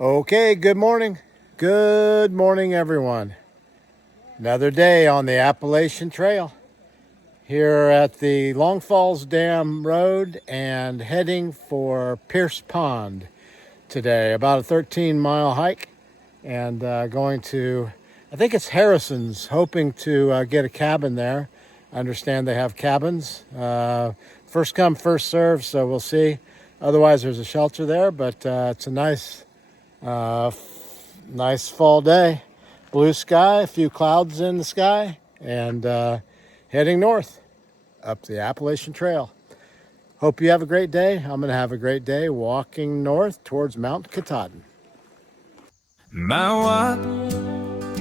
Okay, good morning. Good morning, everyone. Another day on the Appalachian Trail here at the Long Falls Dam Road and heading for Pierce Pond today. About a 13-mile hike and going to, I think it's Harrison's, hoping to get a cabin there. I understand they have cabins. First come, first serve, so we'll see. Otherwise, there's a shelter there, but it's a nice fall day. Blue sky, a few clouds in the sky, and heading north up the Appalachian Trail. Hope you have a great day. I'm going to have a great day walking north towards Mount Katahdin. My watch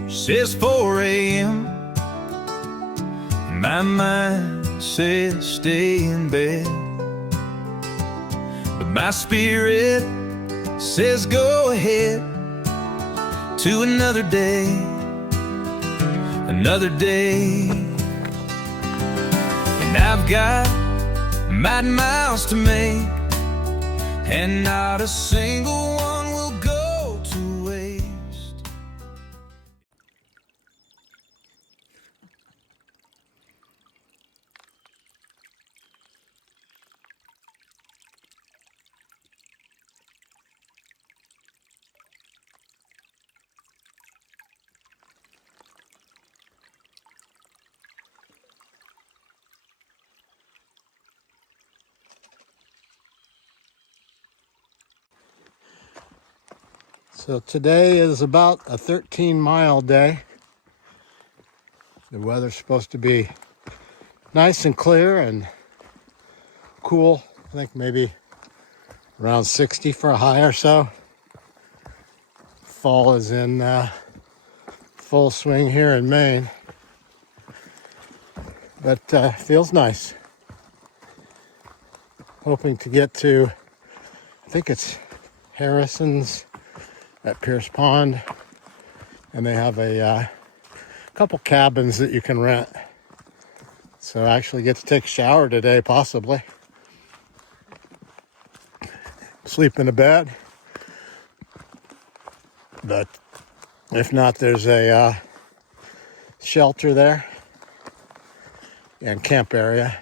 says 4 a.m. My mind says stay in bed, but my spirit says go ahead to another day, another day. And I've got miles to make, and not a single one will go to waste. So today is about a 13-mile day. The weather's supposed to be nice and clear and cool. I think maybe around 60 for a high or so. Fall is in full swing here in Maine, but feels nice. Hoping to get to, I think it's Harrison's at Pierce Pond, and they have a couple cabins that you can rent. So I actually get to take a shower today, possibly. Sleep in a bed. But if not, there's a shelter there and camp area.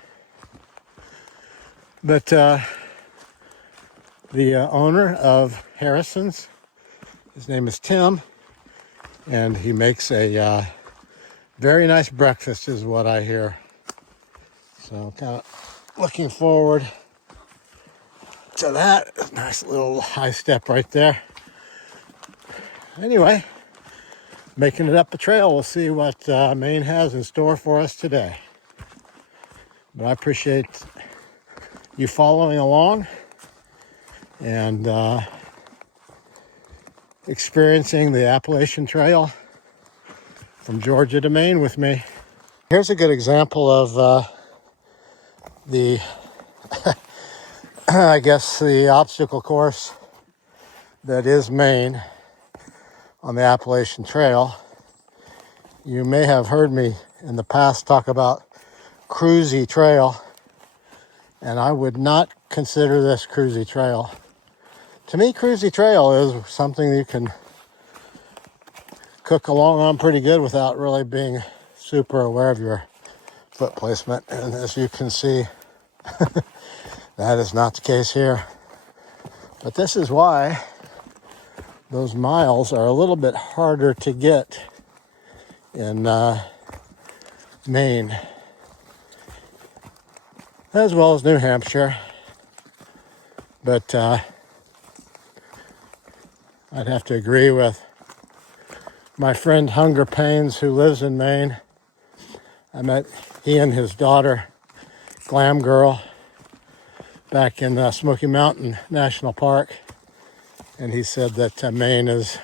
But the owner of Harrison's, his name is Tim, and he makes a very nice breakfast is what I hear. So kind of looking forward to that. Nice little high step right there. Anyway, making it up the trail. We'll see what Maine has in store for us today. But I appreciate you following along and experiencing the Appalachian Trail from Georgia to Maine with me. Here's a good example of the, I guess, the obstacle course that is Maine on the Appalachian Trail. You may have heard me in the past talk about cruisy trail, and I would not consider this cruisy trail. To me, cruisy trail is something you can cook along on pretty good without really being super aware of your foot placement. And as you can see, that is not the case here. But this is why those miles are a little bit harder to get in Maine, as well as New Hampshire. But I'd have to agree with my friend Hunger Pains, who lives in Maine. I met he and his daughter, Glam Girl, back in Smoky Mountain National Park. And he said that Maine is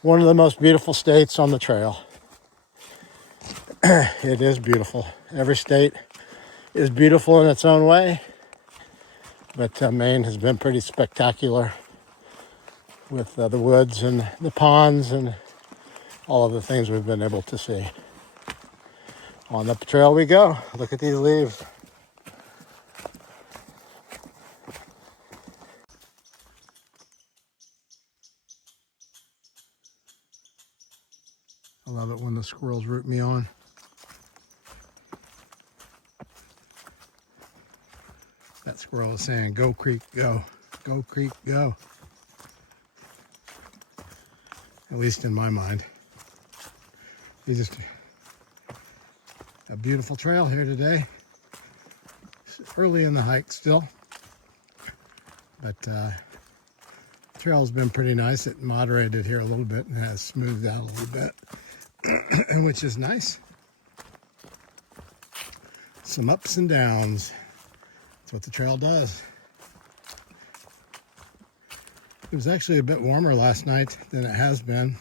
one of the most beautiful states on the trail. It is beautiful. Every state is beautiful in its own way. But Maine has been pretty spectacular with the woods and the ponds and all of the things we've been able to see. On up the trail we go. Look at these leaves. I love it when the squirrels root me on. That squirrel is saying, "Go creek, go. Go creek, go." At least in my mind. It's just a beautiful trail here today. It's early in the hike still, but the trail's been pretty nice. It moderated here a little bit and has smoothed out a little bit, which is nice. Some ups and downs. That's what the trail does. It was actually a bit warmer last night than it has been.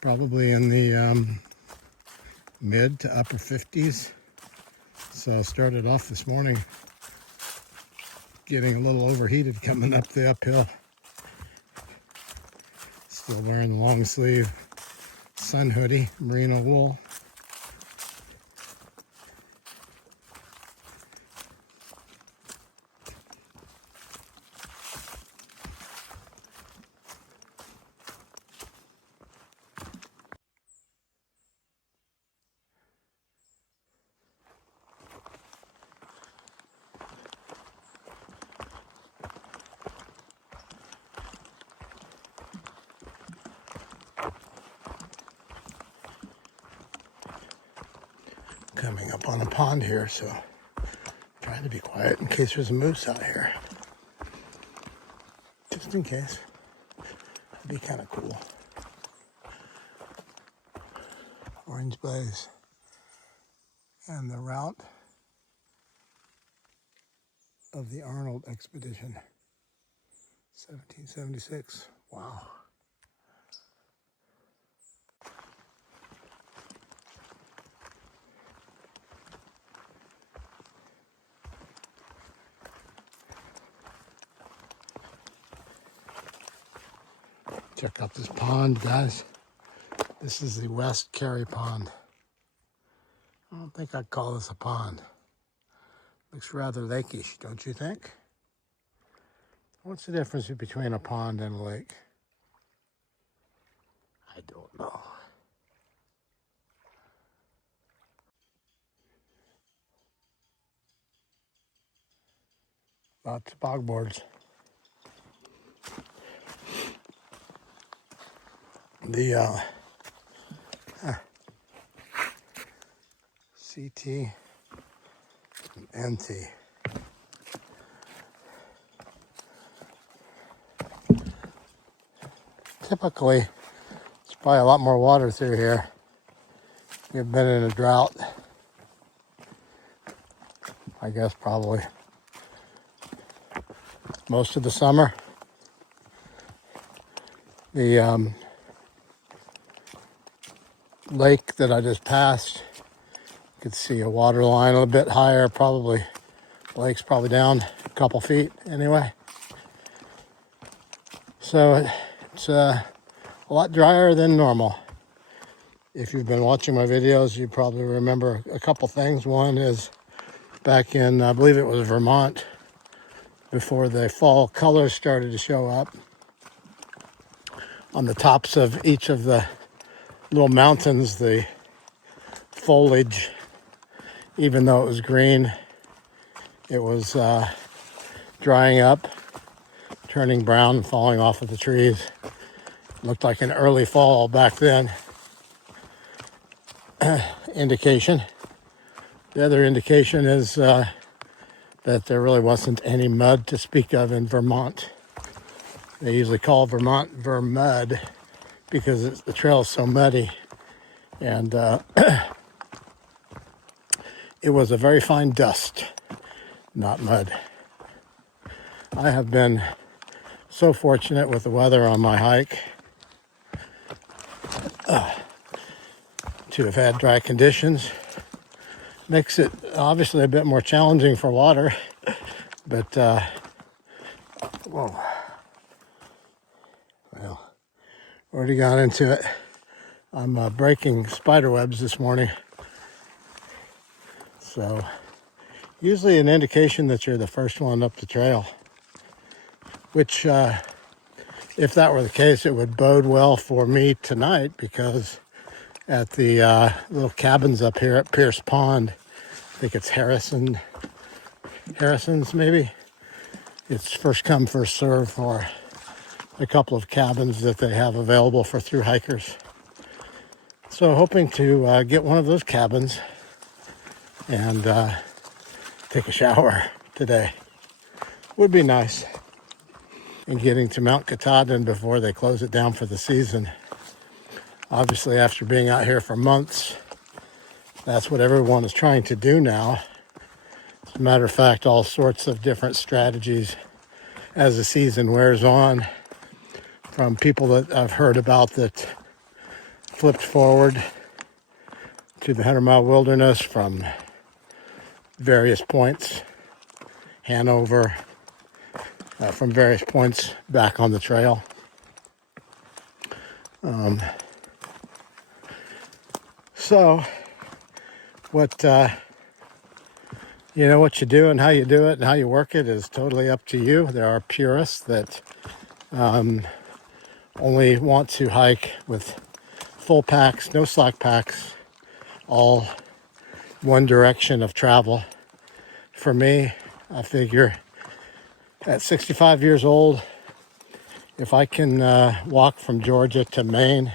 Probably in the mid to upper 50s. So I started off this morning getting a little overheated coming up the uphill. Still wearing the long sleeve sun hoodie, merino wool. Coming up on a pond here, so trying to be quiet in case there's a moose out here. Just in case. That'd be kind of cool. Orange blaze. And the route of the Arnold expedition. 1776. Wow. Check out this pond, guys. This is the West Carey Pond. I don't think I'd call this a pond. Looks rather lakeish, don't you think? What's the difference between a pond and a lake? I don't know. Lots of bogboards. The CT and NT. Typically, it's probably a lot more water through here. We've been in a drought, I guess probably most of the summer. The lake that I just passed, you could see a water line a little bit higher, probably. The lake's probably down a couple feet anyway. So it's a lot drier than normal. If you've been watching my videos, you probably remember a couple things. One is back in, I believe it was Vermont, before the fall colors started to show up on the tops of each of the little mountains, the foliage, even though it was green, it was drying up, turning brown, falling off of the trees. Looked like an early fall back then. Indication. The other indication is that there really wasn't any mud to speak of in Vermont. They usually call Vermont Vermud because the trail is so muddy. And it was a very fine dust, not mud. I have been so fortunate with the weather on my hike to have had dry conditions. Makes it obviously a bit more challenging for water, but whoa. Well, already got into it. I'm breaking spider webs this morning. So usually an indication that you're the first one up the trail, which if that were the case, it would bode well for me tonight because at the little cabins up here at Pierce Pond. I think it's Harrison's maybe. It's first come, first serve for a couple of cabins that they have available for thru hikers. So hoping to get one of those cabins and take a shower today. Would be nice. And getting to Mount Katahdin before they close it down for the season. Obviously, after being out here for months, that's what everyone is trying to do now. As a matter of fact, all sorts of different strategies as the season wears on, from people that I've heard about that flipped forward to the 100-mile wilderness from various points, Hanover, from various points back on the trail. So what what you do and how you do it and how you work it is totally up to you. There are purists that only want to hike with full packs, no slack packs, all one direction of travel. For me, I figure at 65 years old, if I can walk from Georgia to Maine,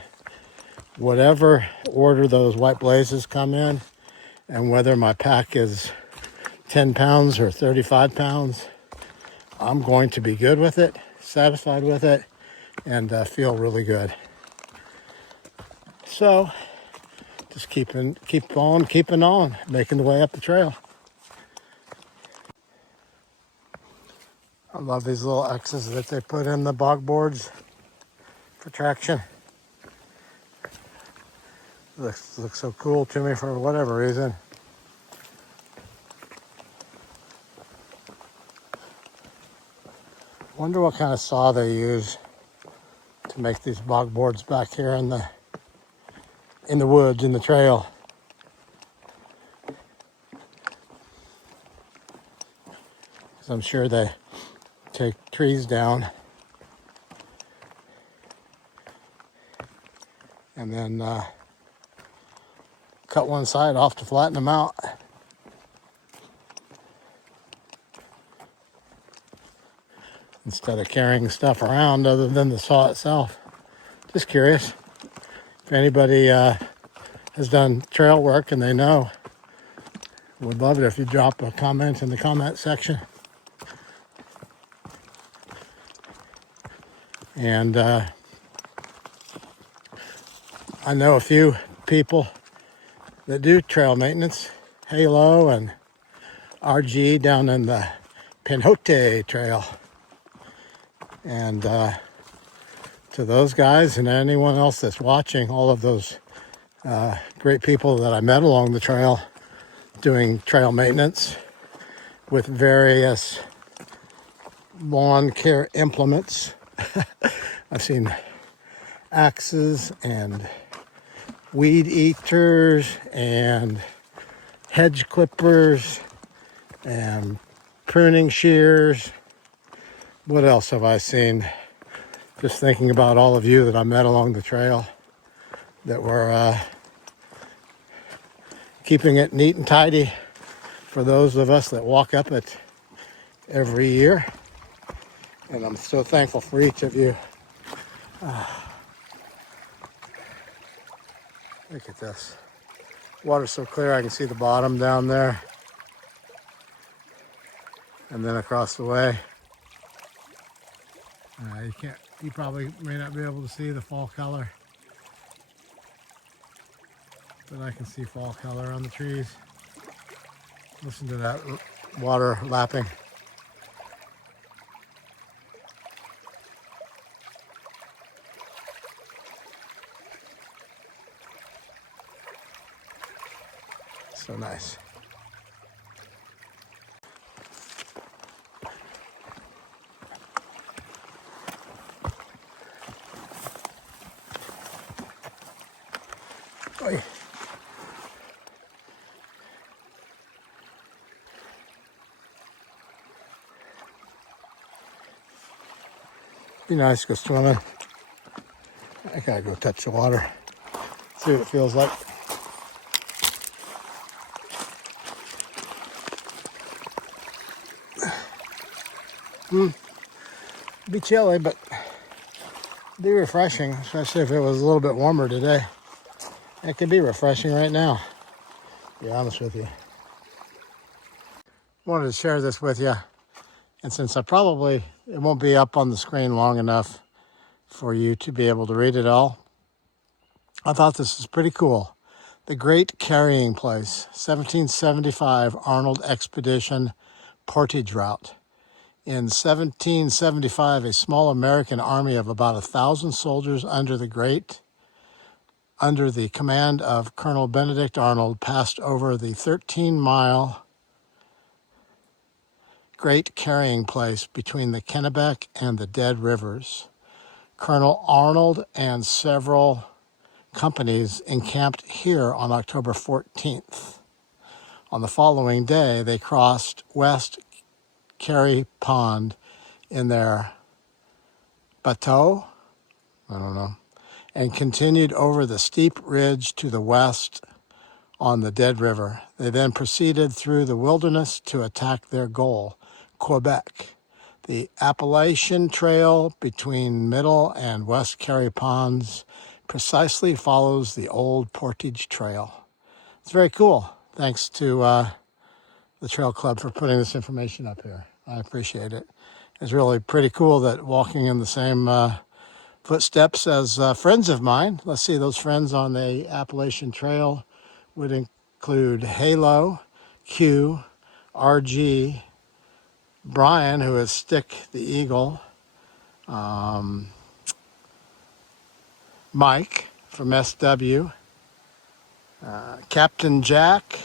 whatever order those white blazes come in, and whether my pack is 10 pounds or 35 pounds, I'm going to be good with it, satisfied with it, and feel really good. So just keep on keeping on, making the way up the trail. I love these little X's that they put in the bog boards for traction. Looks so cool to me for whatever reason. Wonder what kind of saw they use to make these bog boards back here in the woods, in the trail. Because I'm sure they take trees down and then cut one side off to flatten them out. Instead of carrying stuff around other than the saw itself. Just curious if anybody has done trail work and they know. Would love it if you drop a comment in the comment section. And I know a few people that do trail maintenance, Halo and RG down in the Pinhote Trail. And to those guys and anyone else that's watching, all of those great people that I met along the trail doing trail maintenance with various lawn care implements. I've seen axes and weed eaters and hedge clippers and pruning shears. What else have I seen? Just thinking about all of you that I met along the trail that were keeping it neat and tidy for those of us that walk up it every year. And I'm so thankful for each of you. Look at this. Water's so clear I can see the bottom down there. And then across the way. You probably may not be able to see the fall color. But I can see fall color on the trees. Listen to that water lapping. So nice. Oy. Be nice to go swimming. I gotta go touch the water. See what it feels like. Be chilly, but be refreshing, especially if it was a little bit warmer today. It could be refreshing right now, to be honest with you. Wanted to share this with you, and since it won't be up on the screen long enough for you to be able to read it all, I thought this was pretty cool. The Great Carrying Place, 1775 Arnold Expedition Portage Route. In 1775, a small American army of about 1,000 soldiers under the command of Colonel Benedict Arnold passed over the 13-mile Great Carrying Place between the Kennebec and the Dead Rivers. Colonel Arnold and several companies encamped here on October 14th. On the following day, they crossed West Carey Pond in their bateau, and continued over the steep ridge to the west on the Dead River. They then proceeded through the wilderness to attack their goal, Quebec. The Appalachian Trail between Middle and West Carey Ponds precisely follows the old Portage Trail. It's very cool. Thanks to the Trail Club for putting this information up here. I appreciate it. It's really pretty cool that walking in the same footsteps as friends of mine. Let's see, those friends on the Appalachian Trail would include Halo, Q, RG, Brian, who is Stick the Eagle, Mike from SW, Captain Jack,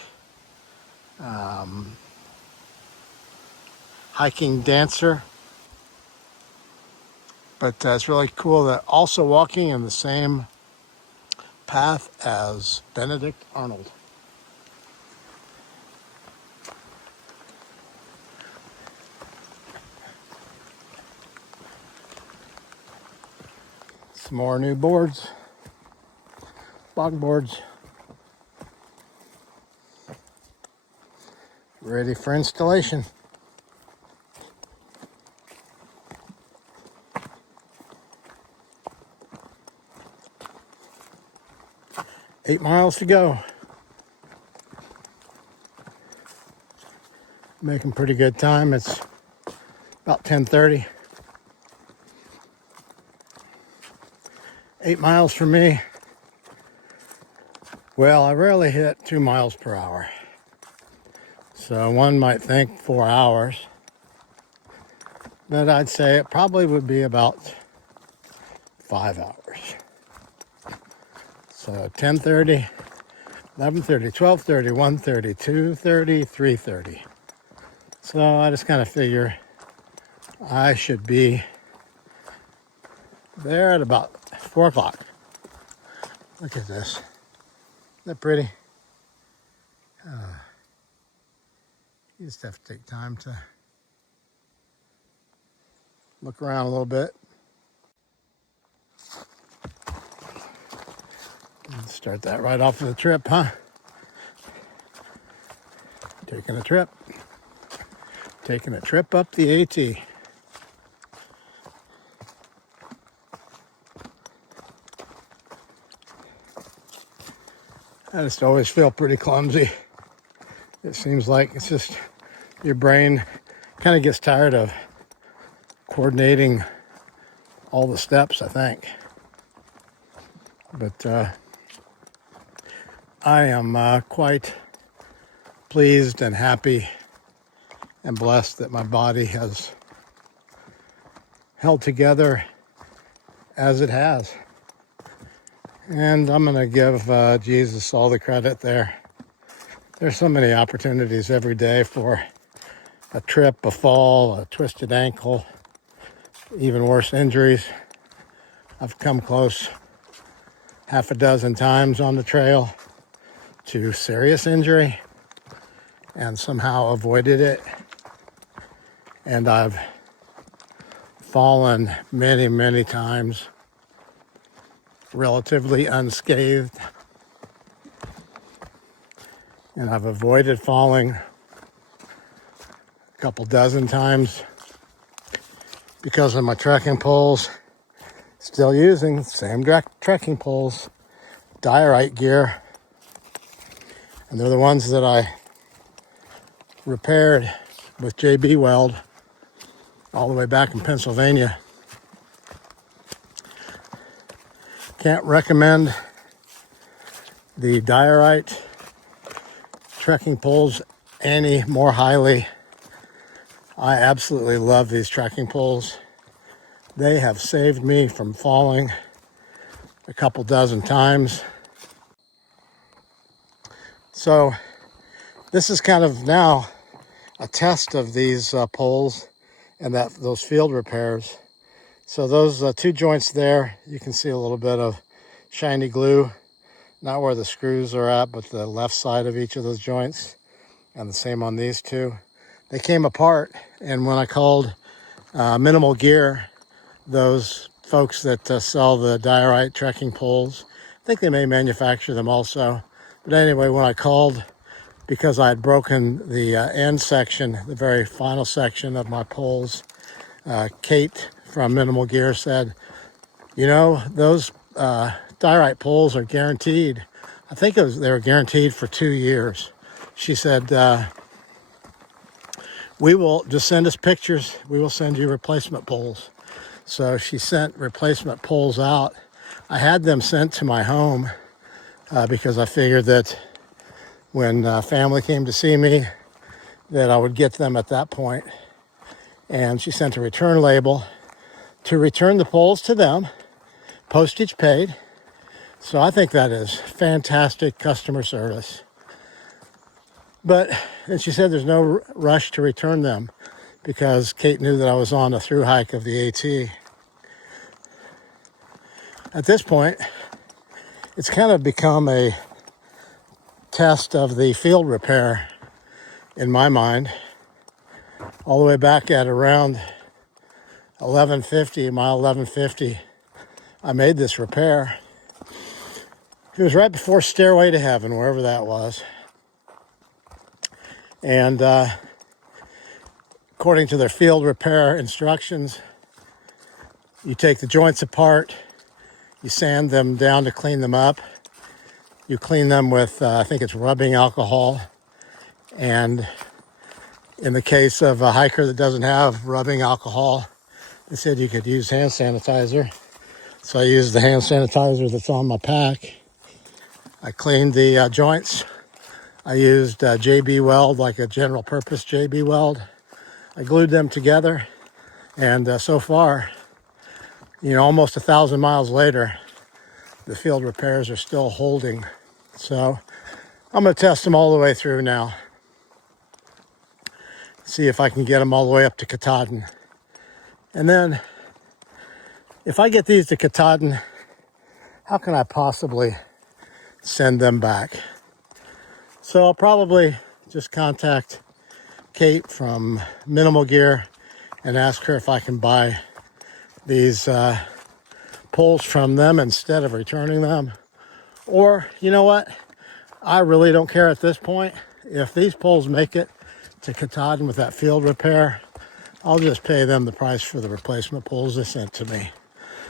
Hiking Dancer. But it's really cool that also walking in the same path as Benedict Arnold. Some more new boards, bog boards, ready for installation. Eight miles to go. Making pretty good time. It's about 10:30. 8 miles for me. Well, I rarely hit 2 miles per hour. So one might think 4 hours. But I'd say it probably would be about 5 hours. So 10:30, 11:30, 12:30, 1:30, 2:30, 3:30. So I just kind of figure I should be there at about 4 o'clock. Look at this. Isn't that pretty? You just have to take time to look around a little bit. Start that right off of the trip, huh? Taking a trip up the AT. I just always feel pretty clumsy. It seems like it's just your brain kind of gets tired of coordinating all the steps, I think. But I am quite pleased and happy and blessed that my body has held together as it has. And I'm going to give Jesus all the credit there. There's so many opportunities every day for a trip, a fall, a twisted ankle, even worse injuries. I've come close half a dozen times on the trail to serious injury and somehow avoided it. And I've fallen many, many times relatively unscathed. and I've avoided falling a couple dozen times because of my trekking poles. Still using the same trekking poles, Diorite gear, and they're the ones that I repaired with JB Weld all the way back in Pennsylvania. Can't recommend the Diorite trekking poles any more highly. I absolutely love these trekking poles. They have saved me from falling a couple dozen times. So this is kind of now a test of these poles and those field repairs. So those two joints there, you can see a little bit of shiny glue, not where the screws are at, but the left side of each of those joints, and the same on these two. They came apart, and when I called Minimal Gear, those folks that sell the Diorite trekking poles, I think they may manufacture them also. But anyway, when I called, because I had broken the end section, the very final section of my poles, Kate from Minimal Gear said, you know, those Diorite poles are guaranteed. I think they were guaranteed for 2 years. She said, we will just send us pictures. We will send you replacement poles. So she sent replacement poles out. I had them sent to my home because I figured that when family came to see me, that I would get them at that point. And she sent a return label to return the poles to them, postage paid. So I think that is fantastic customer service. And she said there's no rush to return them because Kate knew that I was on a through hike of the AT. At this point, it's kind of become a test of the field repair in my mind. All the way back at around 1150, mile 1150, I made this repair. It was right before Stairway to Heaven, wherever that was. And according to their field repair instructions, you take the joints apart, you sand them down to clean them up. You clean them with, I think it's rubbing alcohol. And in the case of a hiker that doesn't have rubbing alcohol, they said you could use hand sanitizer. So I used the hand sanitizer that's on my pack. I cleaned the joints. I used JB Weld, like a general purpose JB Weld. I glued them together. And so far, you know, almost 1,000 miles later, the field repairs are still holding. So I'm going to test them all the way through now. See if I can get them all the way up to Katahdin. And then if I get these to Katahdin, how can I possibly send them back? So I'll probably just contact Kate from Minimal Gear and ask her if I can buy these poles from them instead of returning them. Or, you know what? I really don't care at this point. If these poles make it to Katahdin with that field repair, I'll just pay them the price for the replacement poles they sent to me.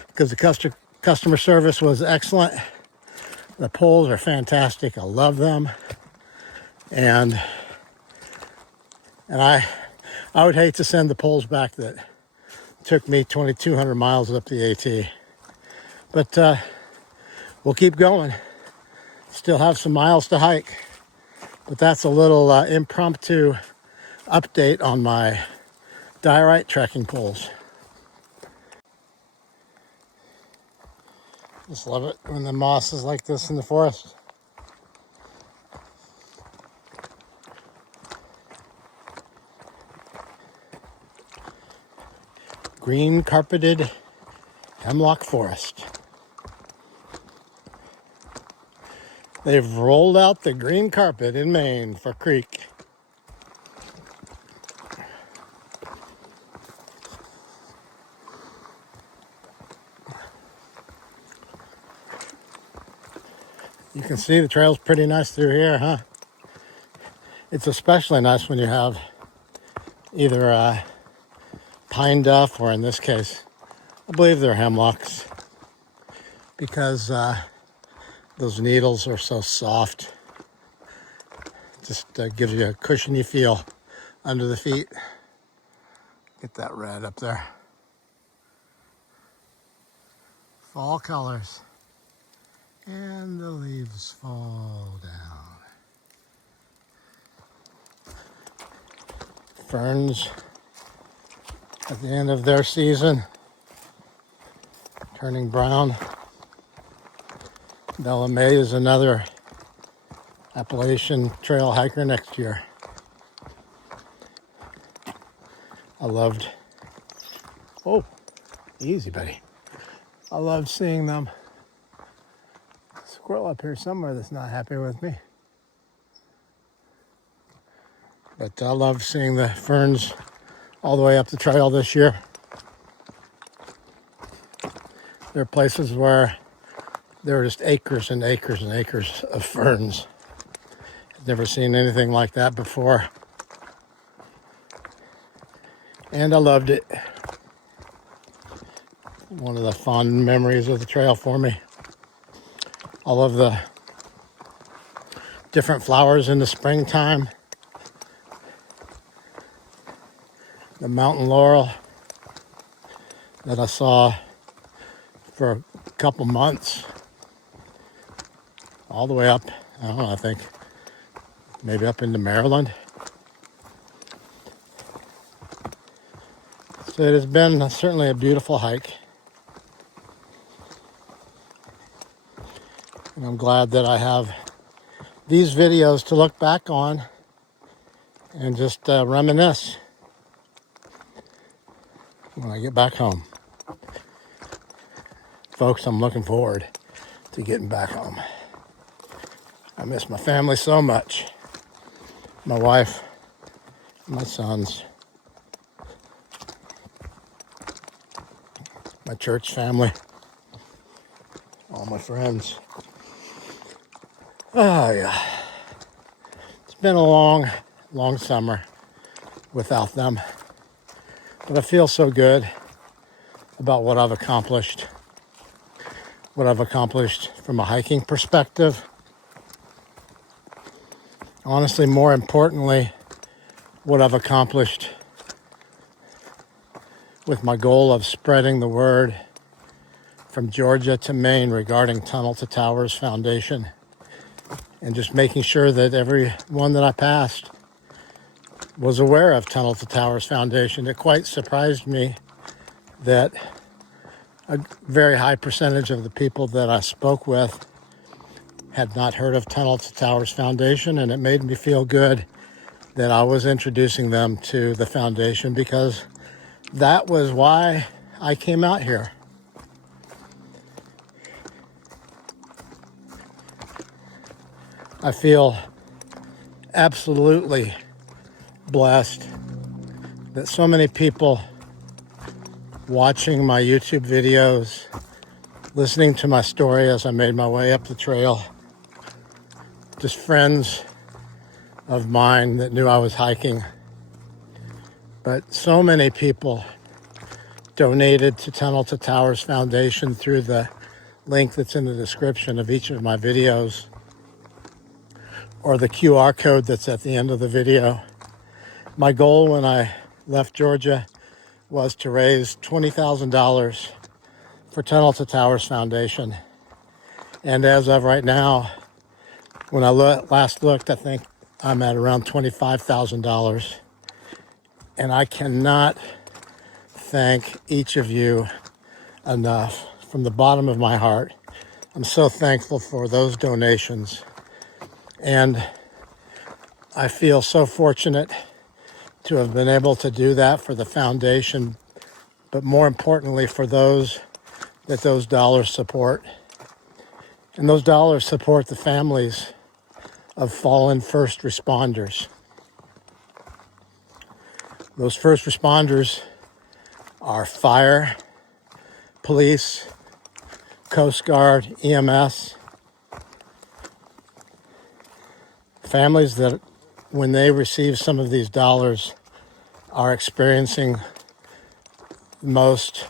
Because the customer service was excellent. The poles are fantastic. I love them. And I would hate to send the poles back that took me 2,200 miles up the AT. But we'll keep going. Still have some miles to hike. But that's a little impromptu update on my Diorite trekking poles. Just love it when the moss is like this in the forest. Green carpeted hemlock forest. They've rolled out the green carpet in Maine for Creek. You can see the trail's pretty nice through here, huh? It's especially nice when you have either pine duff, or in this case, I believe they're hemlocks, because those needles are so soft. Just gives you a cushiony feel under the feet. Get that red up there. Fall colors. And the leaves fall down. Ferns at the end of their season, turning brown. Bella May is another Appalachian trail hiker next year. I loved, oh, easy buddy. I love seeing them. Squirrel up here somewhere that's not happy with me. But I love seeing the ferns all the way up the trail this year. There are places where there are just acres and acres and acres of ferns. I've never seen anything like that before. And I loved it. One of the fond memories of the trail for me. All of the different flowers in the springtime. The mountain laurel that I saw for a couple months. All the way up, I don't know, I think maybe up into Maryland. So it has been certainly a beautiful hike. And I'm glad that I have these videos to look back on and just reminisce when I get back home. Folks, I'm looking forward to getting back home. I miss my family so much. My wife, my sons, my church family, all my friends. Oh yeah. It's been a long, long summer without them. But I feel so good about what I've accomplished. What I've accomplished from a hiking perspective. Honestly, more importantly, what I've accomplished with my goal of spreading the word from Georgia to Maine regarding Tunnel to Towers Foundation. And just making sure that everyone that I passed was aware of Tunnel to Towers Foundation. It quite surprised me that a very high percentage of the people that I spoke with had not heard of Tunnel to Towers Foundation, and it made me feel good that I was introducing them to the foundation, because that was why I came out here. I feel absolutely blessed that so many people watching my YouTube videos, listening to my story as I made my way up the trail, just friends of mine that knew I was hiking. But so many people donated to Tunnel to Towers Foundation through the link that's in the description of each of my videos, or the QR code that's at the end of the video. My goal when I left Georgia was to raise $20,000 for Tunnel to Towers Foundation. And as of right now, when I last looked, I think I'm at around $25,000. And I cannot thank each of you enough from the bottom of my heart. I'm so thankful for those donations. And I feel so fortunate to have been able to do that for the foundation, but more importantly for those that those dollars support. And those dollars support the families of fallen first responders. Those first responders are fire, police, Coast Guard, EMS, families that when they receive some of these dollars, are experiencing the most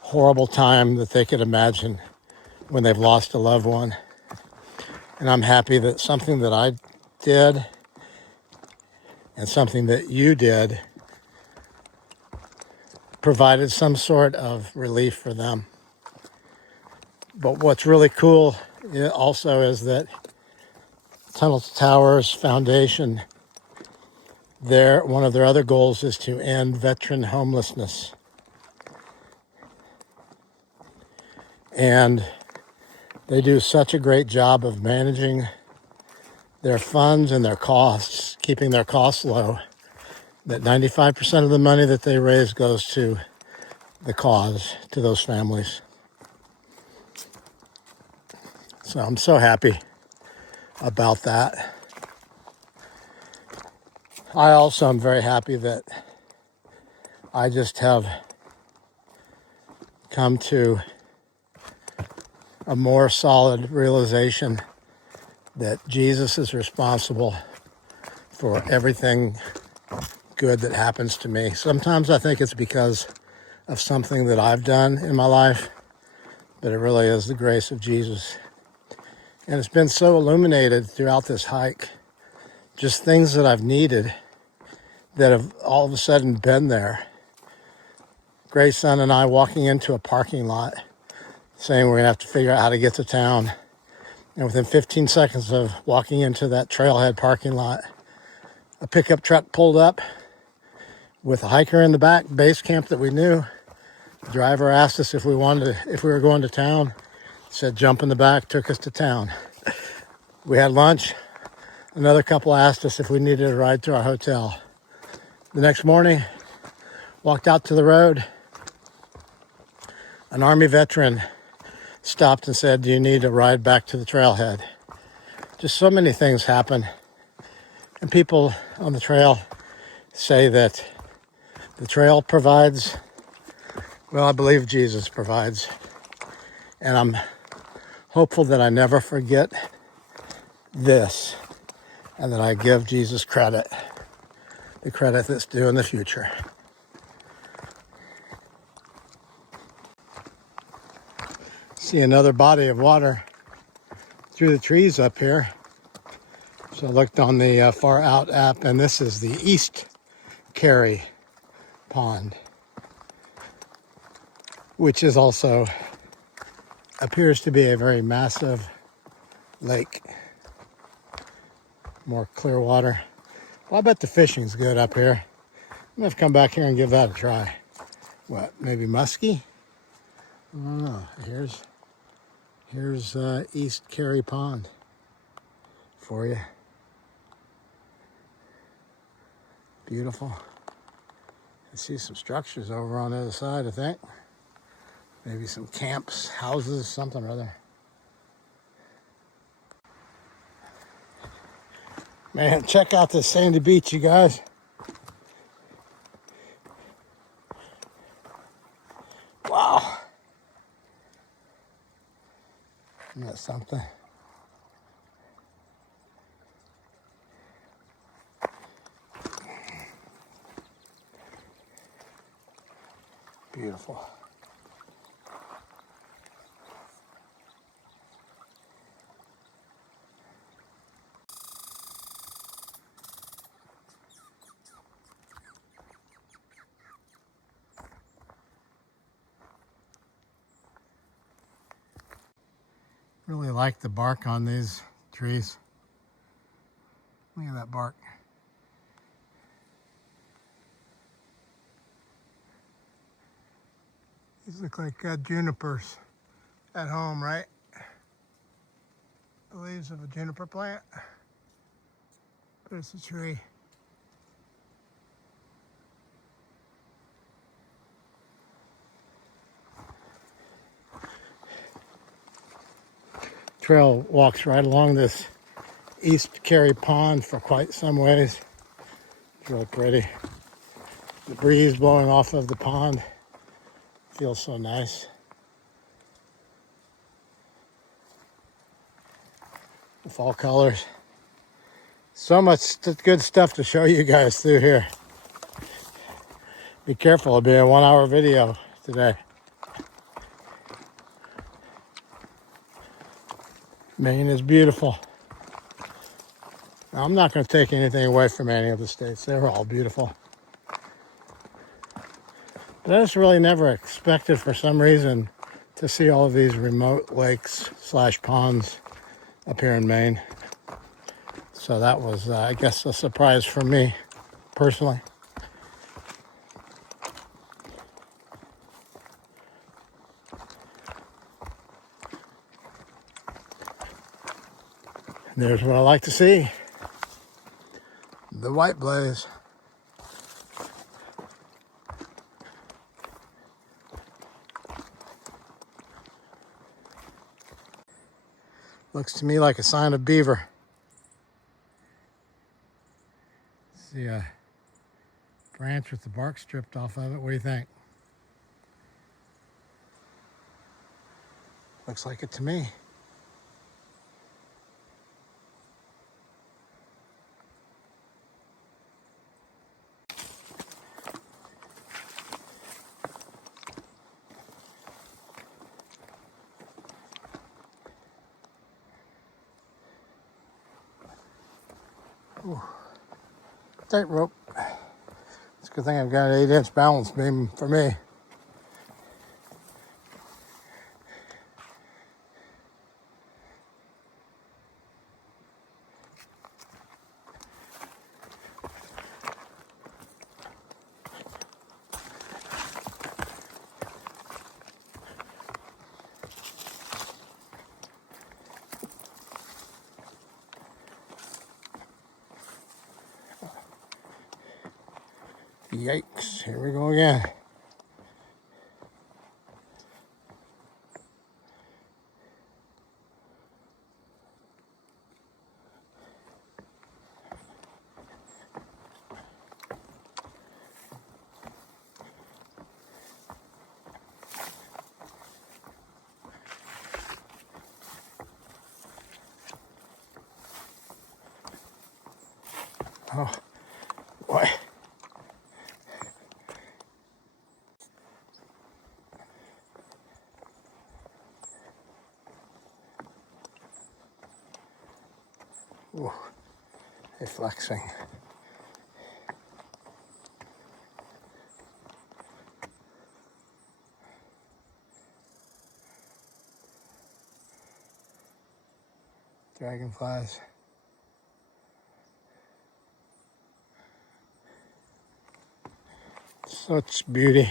horrible time that they could imagine when they've lost a loved one. And I'm happy that something that I did and something that you did provided some sort of relief for them. But what's really cool also is that Tunnel to Towers Foundation, one of their other goals is to end veteran homelessness. And they do such a great job of managing their funds and their costs, keeping their costs low, that 95% of the money that they raise goes to the cause, to those families. So I'm so happy about that. I also am very happy that I just have come to a more solid realization that Jesus is responsible for everything good that happens to me. Sometimes I think it's because of something that I've done in my life, but it really is the grace of Jesus. And it's been so illuminated throughout this hike, just things that I've needed that have all of a sudden been there. Grayson and I walking into a parking lot saying we're going to have to figure out how to get to town. And within 15 seconds of walking into that trailhead parking lot, a pickup truck pulled up with a hiker in the back, base camp that we knew. The driver asked us if we were going to town. Said jump in the back, took us to town. We had lunch. Another couple asked us if we needed a ride to our hotel. The next morning, walked out to the road. An Army veteran stopped and said, "Do you need a ride back to the trailhead?" Just so many things happen. And people on the trail say that the trail provides. Well, I believe Jesus provides. And I'm hopeful that I never forget this and that I give Jesus credit, the credit that's due in the future. See another body of water through the trees up here. So I looked on the Far Out app, and this is the East Carry Pond, which is also appears to be a very massive lake. More clear water. Well, I bet the fishing's good up here. I'm gonna have to come back here and give that a try. What, maybe muskie? I don't know. Here's East Carry Pond for you. Beautiful. I see some structures over on the other side, I think. Maybe some camps, houses, something or other. Man, check out this sandy beach, you guys. Wow. Isn't that something? Beautiful. Really like the bark on these trees. Look at that bark. These look like junipers at home, right? The leaves of a juniper plant. There's a tree. Trail walks right along this East Carry Pond for quite some ways. It's really pretty. The breeze blowing off of the pond feels so nice. The fall colors. So much good stuff to show you guys through here. Be careful, it'll be a 1-hour video today. Maine is beautiful. Now, I'm not going to take anything away from any of the states. They're all beautiful. But I just really never expected, for some reason, to see all of these remote lakes / ponds up here in Maine. So that was, I guess, a surprise for me, personally. There's what I like to see. The white blaze. Looks to me like a sign of beaver. See a branch with the bark stripped off of it. What do you think? Looks like it to me. Ooh. Tightrope. It's a good thing I've got an 8-inch balance beam for me. Yikes, here we go again. Oh, boy. Ooh, they're flexing. Dragonflies. Such beauty.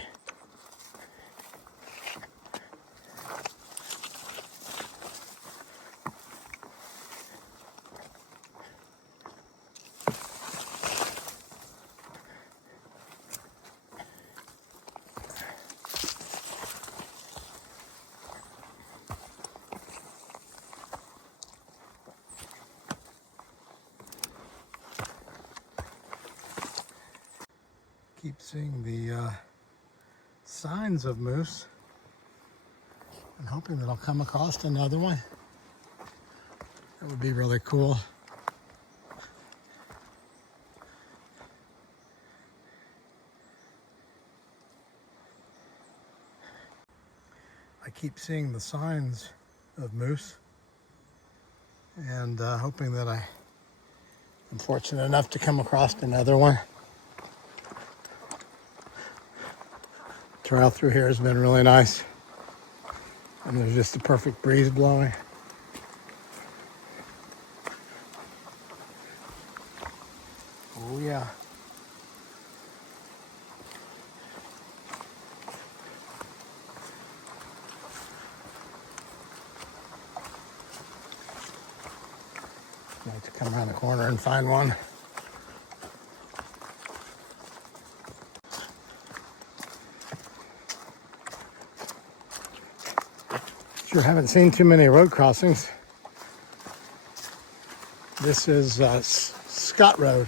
Keep seeing the signs of moose. I'm hoping that I'll come across another one. That would be really cool. I keep seeing the signs of moose and hoping that I'm fortunate enough to come across another one. Trail through here has been really nice, and there's just a perfect breeze blowing. Oh yeah. I'd like to come around the corner and find one. Sure haven't seen too many road crossings. This is Scott Road.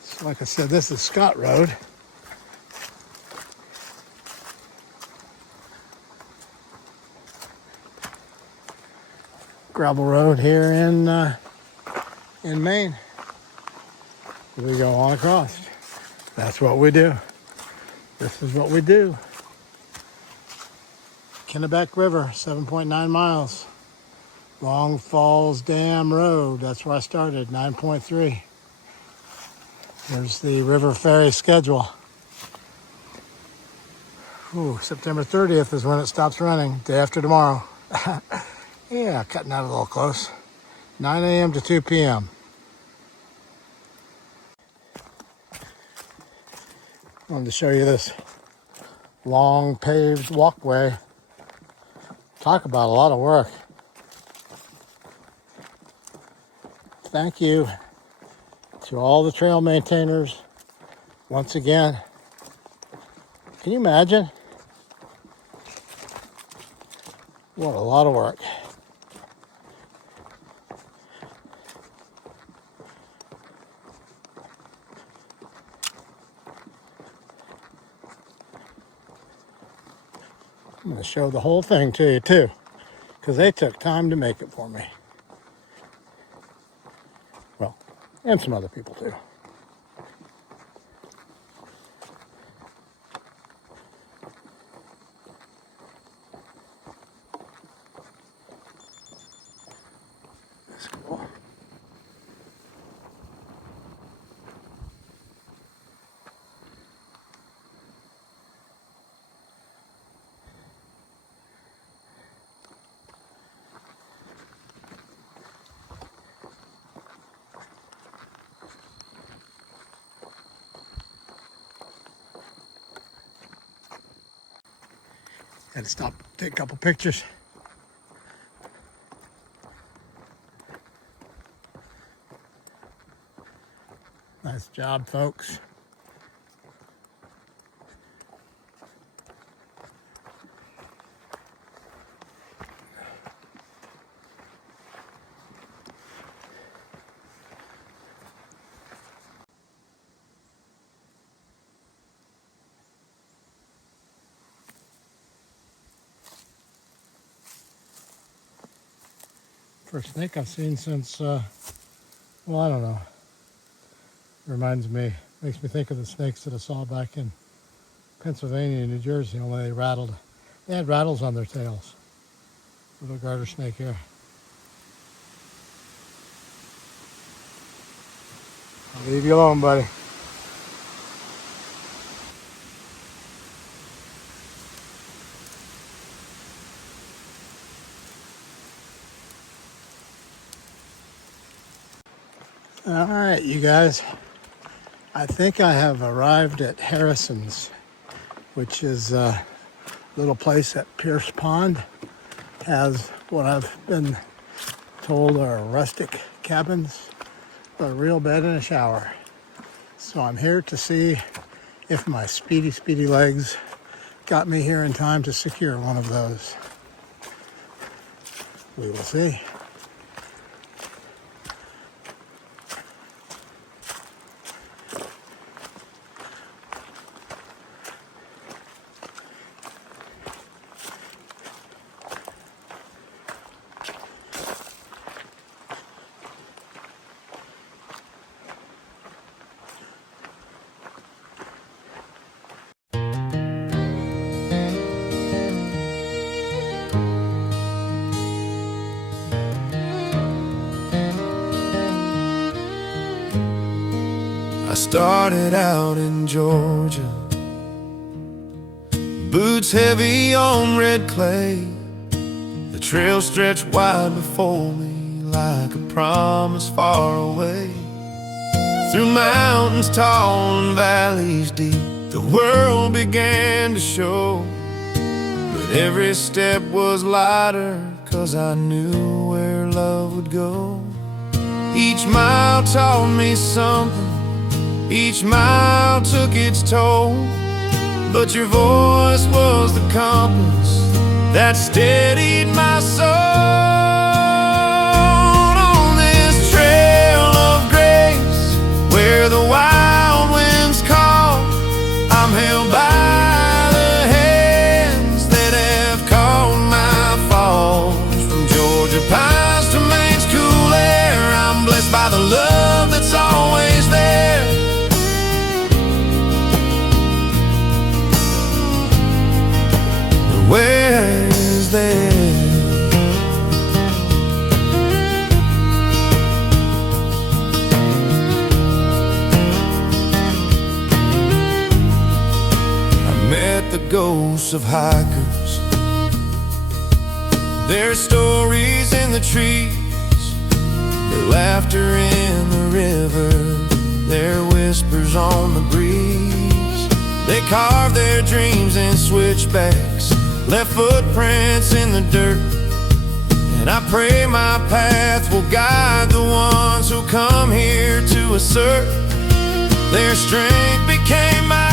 So like I said, this is Scott Road. gravel road here in Maine. We go on across. That's what we do. This is what we do. Kennebec River, 7.9 miles. Long Falls Dam Road, that's where I started, 9.3. There's the river ferry schedule. Ooh, September 30th is when it stops running, day after tomorrow. Yeah, cutting out a little close. 9 a.m. to 2 p.m. I wanted to show you this long paved walkway. Talk about a lot of work. Thank you to all the trail maintainers once again. Can you imagine? What a lot of work. I'm going to show the whole thing to you too, because they took time to make it for me. Well, and some other people too. That's cool. Had to stop, take a couple pictures. Nice job, folks. First snake I've seen since, well, I don't know. Reminds me, makes me think of the snakes that I saw back in Pennsylvania and New Jersey, only they rattled. They had rattles on their tails. Little garter snake here. I'll leave you alone, buddy. All right, you guys. I think I have arrived at Harrison's, which is a little place at Pierce Pond. Has what I've been told are rustic cabins, a real bed and a shower. So I'm here to see if my speedy legs got me here in time to secure one of those. We will see. I started out in Georgia, boots heavy on red clay. The trail stretched wide before me like a promise far away. Through mountains tall and valleys deep, the world began to show. But every step was lighter, 'cause I knew where love would go. Each mile taught me something, each mile took its toll, but your voice was the compass that steadied my soul. On this trail of grace, where the wild winds call, I'm held by the hands that have caught my falls. From Georgia pines to the ghosts of hikers. There's stories in the trees, their laughter in the river, their whispers on the breeze. They carve their dreams in switchbacks, left footprints in the dirt. And I pray my path will guide the ones who come here to assert their strength became my